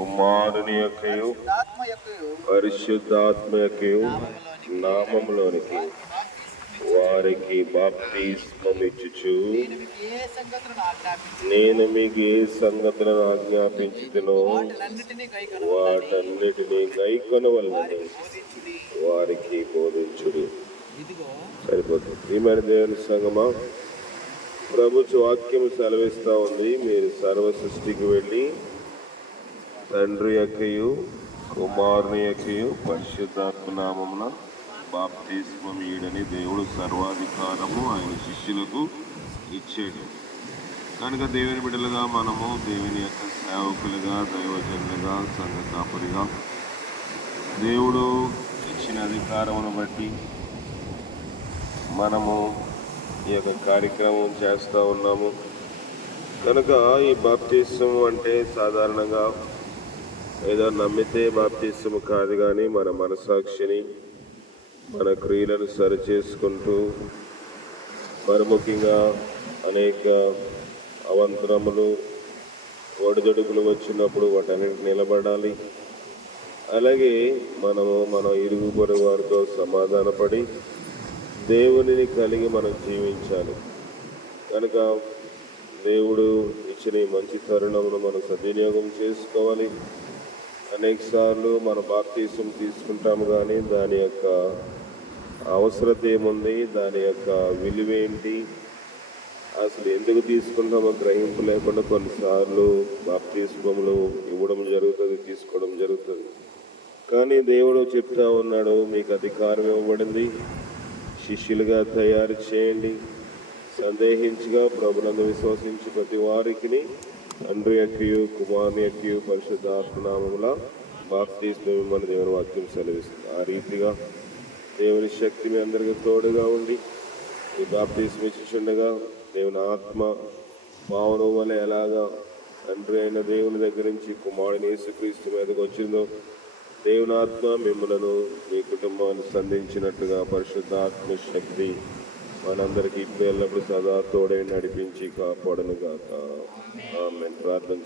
కుమారుని యొక్కయు పరిశుద్ధాత్మ యొక్కయు నామములోనికి వారికి బాప్తిస్మమిచ్చుచు నేను మీకు ఏ సంగతులను ఆజ్ఞాపించుతునో వాటన్నిటినీ గైకొనవలెనని వారికి బోధించుడు. సరిపోతుంది. ప్రియమైన దేవుని సంగమా, ప్రభు వాక్యము సెలవిస్తా ఉంది, మీరు సర్వ సృష్టికి వెళ్ళి తండ్రి యొక్కయు కుమారుని యొక్కయు పరిశుద్ధాత్మ నామమున బాప్తిస్మం ఇయ్యడని దేవుడు సర్వాధికారము ఆయన శిష్యులకు ఇచ్చాడు. కనుక దేవుని బిడ్డలుగా మనము దేవుని యొక్క సేవకులుగా, దైవజనులుగా, సంఘ కాపరిగా దేవుడు ఇచ్చిన అధికారమును బట్టి మనము ఈ యొక్క కార్యక్రమం చేస్తూ ఉన్నాము. కనుక ఈ బాప్తిస్మం అంటే సాధారణంగా ఏదో నమ్మితే బాప్తిస్మం కాదు, కానీ మన మనసాక్షిని, మన క్రియలను సరిచేసుకుంటూ, మరి ముఖ్యంగా అనేక అవంతరములు, ఒడిదొడుకులు వచ్చినప్పుడు వాటన్నిటిని నిలబడాలి. అలాగే మనము మన ఇరుగు పొరుగు వారితో సమాధానపడి దేవునిని కలిగి మనం జీవించాలి. కనుక దేవుడు ఇచ్చిన ఈ మంచి తరుణమును మనం సద్వినియోగం చేసుకోవాలి. అనేక సార్లు మన బాప్తిస్మం తీసుకుంటాము, కానీ దాని యొక్క అవసరత ఏముంది, దాని యొక్క విలువేంటి, అసలు ఎందుకు తీసుకుంటామో గ్రహింపు లేకుండా కొన్నిసార్లు బాప్తిస్మములు ఇవ్వడం జరుగుతుంది, తీసుకోవడం జరుగుతుంది. కానీ దేవుడు చెప్తా ఉన్నాడు, మీకు అధికారం ఇవ్వబడింది, శిష్యులుగా తయారు చేయండి, సందేహించగా ప్రభునందు విశ్వసించి ప్రతి వారికి తండ్రి యొక్కయు కుమారుని యొక్కయు పరిశుద్ధాత్మ నామముల బాప్తిస్మం ఇమ్మని దేవుని వాక్యం సెలవిస్తుంది. ఆ రీతిగా దేవుని శక్తి మీ అందరికీ తోడుగా ఉండి ఈ బాప్తిస్మం ఇచ్చుచుండగా దేవుని ఆత్మ పావనం వల్ల ఎలాగా తండ్రి అయిన దేవుని దగ్గర నుంచి కుమారుని యేసుక్రీస్తు మీదకి వచ్చిందో, దేవుని ఆత్మ మిమ్మలను మీ కుటుంబాన్ని సంధించినట్టుగా పరిశుద్ధాత్మ శక్తి మనందరికీ ఇప్పుడు ఎల్లప్పుడు సదా తోడై నడిపించి కాపాడను గాక. ఆమేన్. ప్రార్థన.